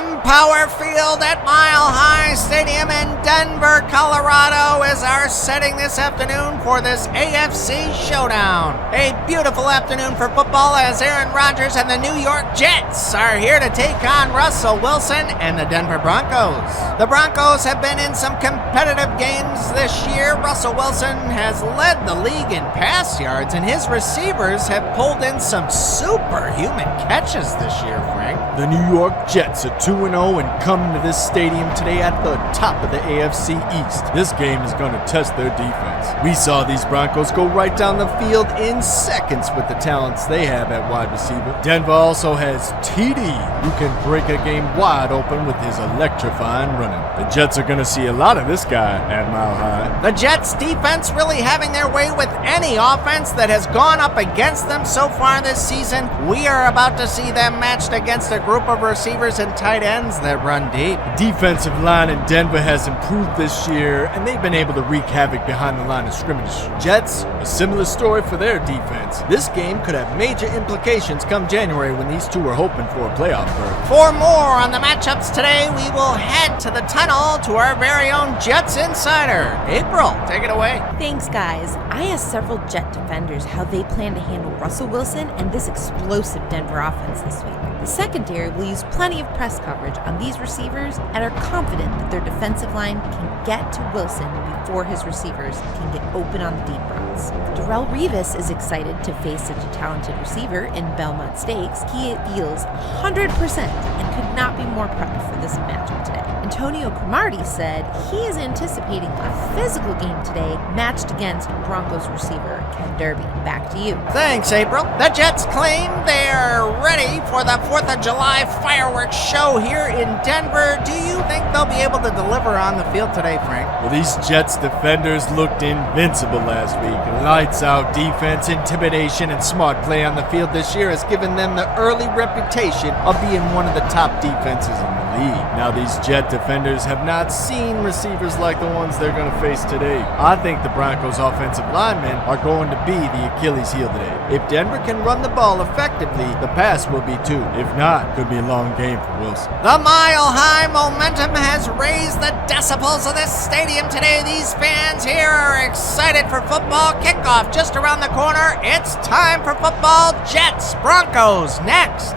Empower Field at Mile High Stadium in Denver, Colorado is our setting this afternoon for this AFC showdown. A beautiful afternoon for football as Aaron Rodgers and the New York Jets are here to take on Russell Wilson and the Denver Broncos. The Broncos have been in some competitive games this year. Russell Wilson has led the league in pass yards, and his receivers have pulled in some superhuman catches this year, Frank. The New York Jets are 2-0 and come to this stadium today at the top of the AFC East. This game is going to test their defense. We saw these Broncos go right down the field in seconds with the talents they have at wide receiver. Denver also has TD, who can break a game wide open with his electrifying running. The Jets are going to see a lot of this guy at Mile High. The Jets defense really having their way with any offense that has gone up against them so far this season. We are about to see them matched against a group of receivers and tight ends that run deep. The defensive line in Denver has improved this year, and they've been able to wreak havoc behind the line of scrimmage. Jets, a similar story for their defense. This game could have major implications come January when these two are hoping for a playoff berth. For more on the matchups today, we will head to the tunnel to our very own Jets insider. April, take it away. Thanks, guys. I asked several Jet defenders how they plan to handle Russell Wilson and this explosive Denver offense this week. The secondary will use plenty of press coverage on these receivers and are confident that their defensive line can get to Wilson before his receivers can get open on the deep routes. Terrell is excited to face such a talented receiver in Belmont Stakes. He feels 100% and could not be more prepped for this matchup today. Antonio Cromartie said he is anticipating a physical game today matched against Broncos receiver Ken Derby. Back to you. Thanks, April. The Jets claim they're ready for the 4th of July fireworks show here in Denver. Do you think they'll be able to deliver on the field today, Frank? Well, these Jets defenders looked invincible last week. Lights out defense, intimidation, and smart play on the field this year has given them the early reputation of being one of the top defenses in the league. Now, these Jet defenders have not seen receivers like the ones they're going to face today. I think the Broncos offensive linemen are going to be the Achilles heel today. If Denver can run the ball effectively, the pass will be too. If not, could be a long game for Wilson. The mile-high momentum has raised the decibels of this stadium today. These fans here are excited for football. Kickoff just around the corner. It's time for football. Jets, Broncos, next.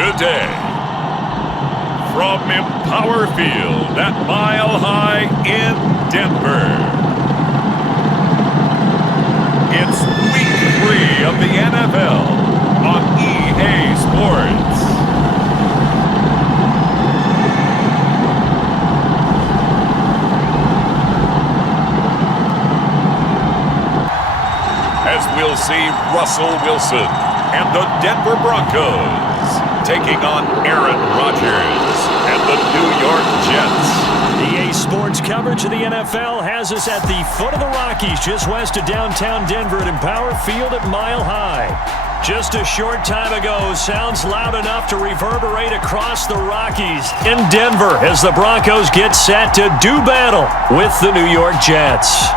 Today, from Empower Field at Mile High in Denver, it's Week 3 of the NFL on EA Sports. As we'll see Russell Wilson and the Denver Broncos taking on Aaron Rodgers and the New York Jets. EA Sports coverage of the NFL has us at the foot of the Rockies, just west of downtown Denver at Empower Field at Mile High. Just a short time ago, sounds loud enough to reverberate across the Rockies in Denver as the Broncos get set to do battle with the New York Jets.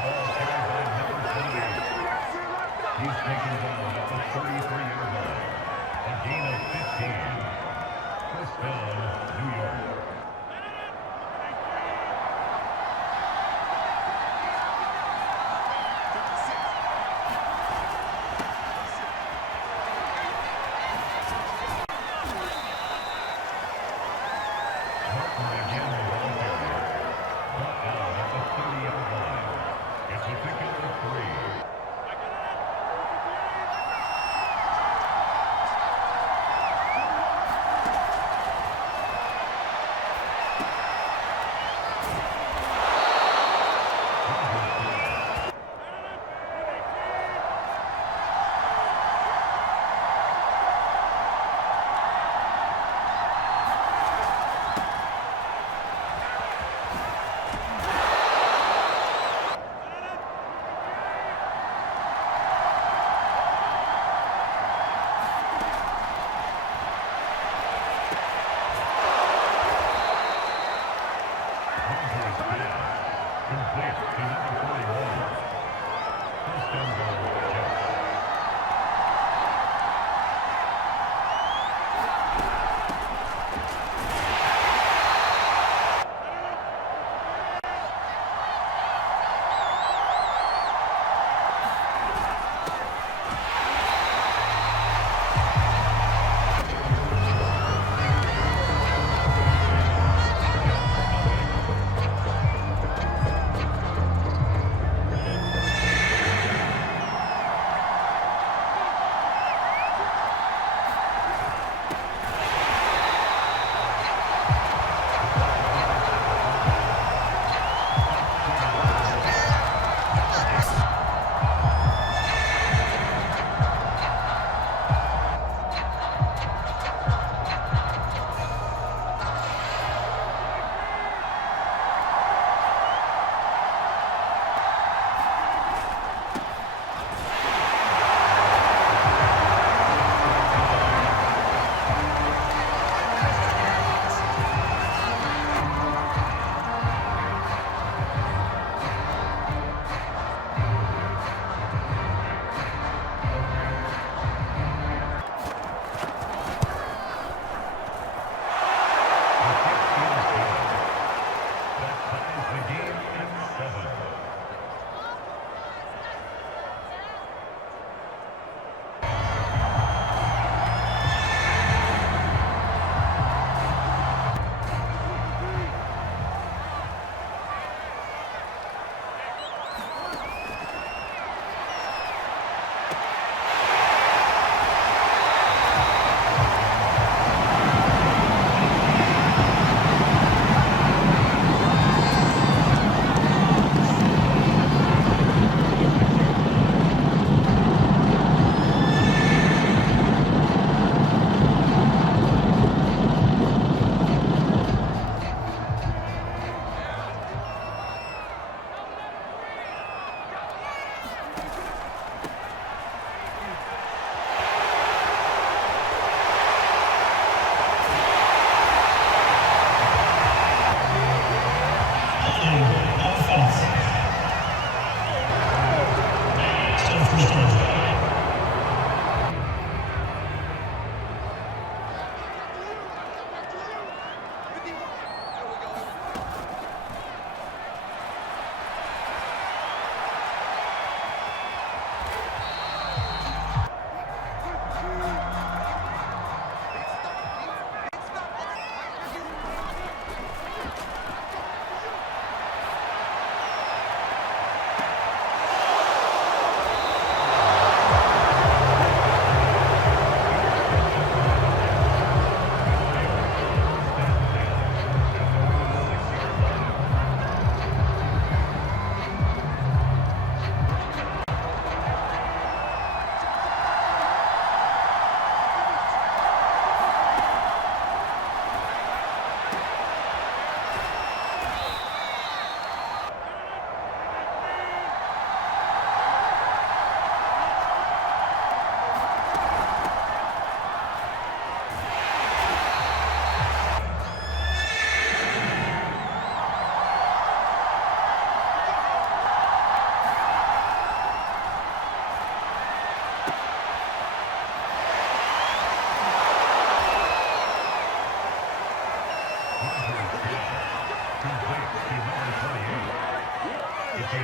ball carried by number 28. He's taken down at the 33-yard line. A gain of 15. First down, New York.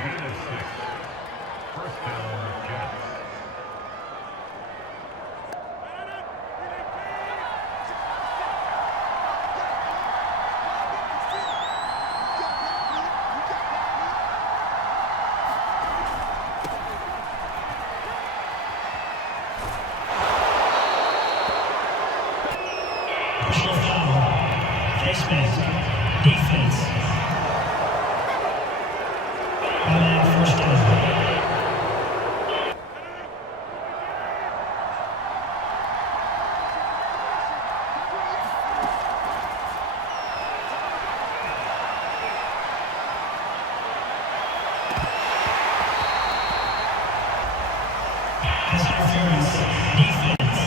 Gain of 6. First down, Jets. Personal foul. Face mask. Defense. On first down. Pass interference. Defense.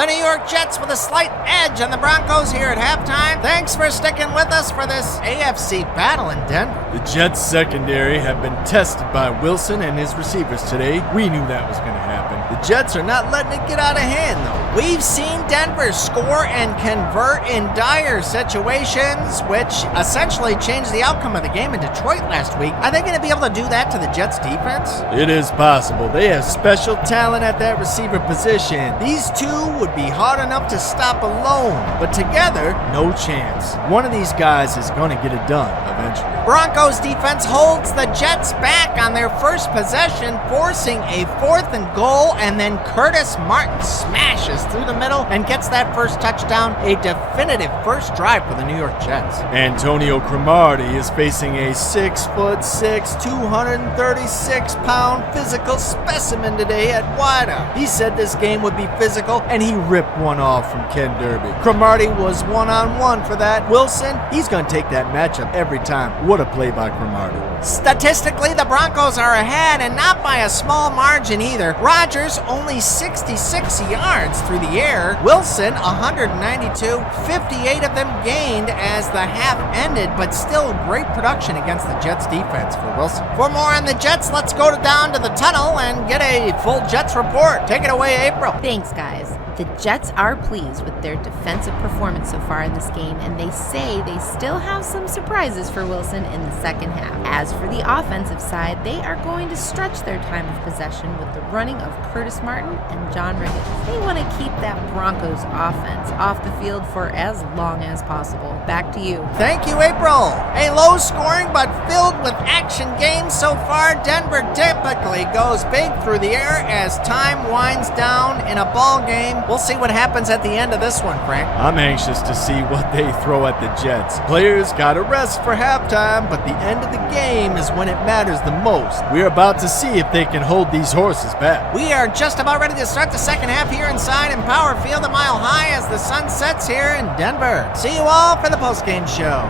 The New York Jets with a slight edge on the Broncos here at halftime. Thanks for sticking with us for this AFC battle in Denver. The Jets secondary have been tested by Wilson and his receivers today. We knew that was going to happen. The Jets are not letting it get out of hand, though. We've seen Denver score and convert in dire situations, which essentially changed the outcome of the game in Detroit last week. Are they going to be able to do that to the Jets defense? It is possible. They have special talent at that receiver position. These two would be hard enough to stop alone, but together, no chance. One of these guys is going to get it done eventually. Broncos defense holds the Jets back on their first possession, forcing a 4th and goal, and then Curtis Martin smashes through the middle and gets that first touchdown, a definitive first drive for the New York Jets. Antonio Cromartie is facing a 6'6", 236-pound physical specimen today at wideout. He said this game would be physical, and he ripped one off from Ken Derby. Cromartie was one-on-one for that. Wilson, he's going to take that matchup every time. What a play by Cromartie. Statistically, the Broncos are ahead, and not by a small margin either. Rodgers only 66 yards through the air. Wilson 192, 58 of them gained as the half ended, but still great production against the Jets defense for Wilson. For more on the Jets, let's go down to the tunnel and get a full Jets report. Take it away, April. Thanks, guys. The Jets are pleased with their defensive performance so far in this game, and they say they still have some surprises for Wilson in the second half. As for the offensive side, they are going to stretch their time of possession with the running of Curtis Martin and John Riggins. They want to keep that Broncos offense off the field for as long as possible. Back to you. Thank you, April. A low-scoring but filled with action game so far. Denver typically goes big through the air as time winds down in a ball game. We'll see what happens at the end of this one, Frank. I'm anxious to see what they throw at the Jets. Players got to rest for halftime, but the end of the game is when it matters the most. We're about to see if they can hold these horses back. We are just about ready to start the second half here inside in Power Field at Mile High as the sun sets here in Denver. See you all for the postgame show.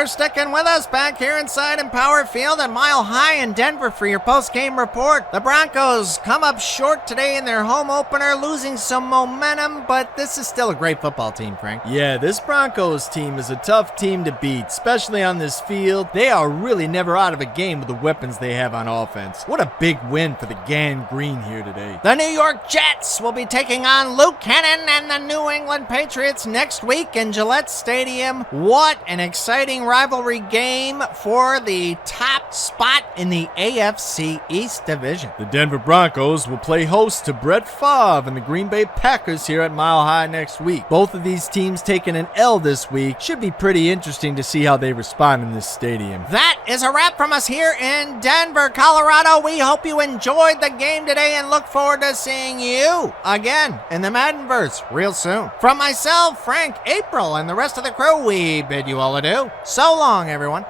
for sticking with us back here inside Empower Field at Mile High in Denver for your post-game report. The Broncos come up short today in their home opener, losing some momentum, but this is still a great football team, Frank. Yeah, this Broncos team is a tough team to beat, especially on this field. They are really never out of a game with the weapons they have on offense. What a big win for the Gang Green here today. The New York Jets will be taking on Luke Cannon and the New England Patriots next week in Gillette Stadium. What an exciting rivalry game for the top spot in the AFC East Division. The Denver Broncos will play host to Brett Favre and the Green Bay Packers here at Mile High next week. Both of these teams taking an L this week. Should be pretty interesting to see how they respond in this stadium. That is a wrap from us here in Denver, Colorado. We hope you enjoyed the game today and look forward to seeing you again in the MaddenVerse real soon. From myself, Frank, April, and the rest of the crew, we bid you all adieu. So long, everyone.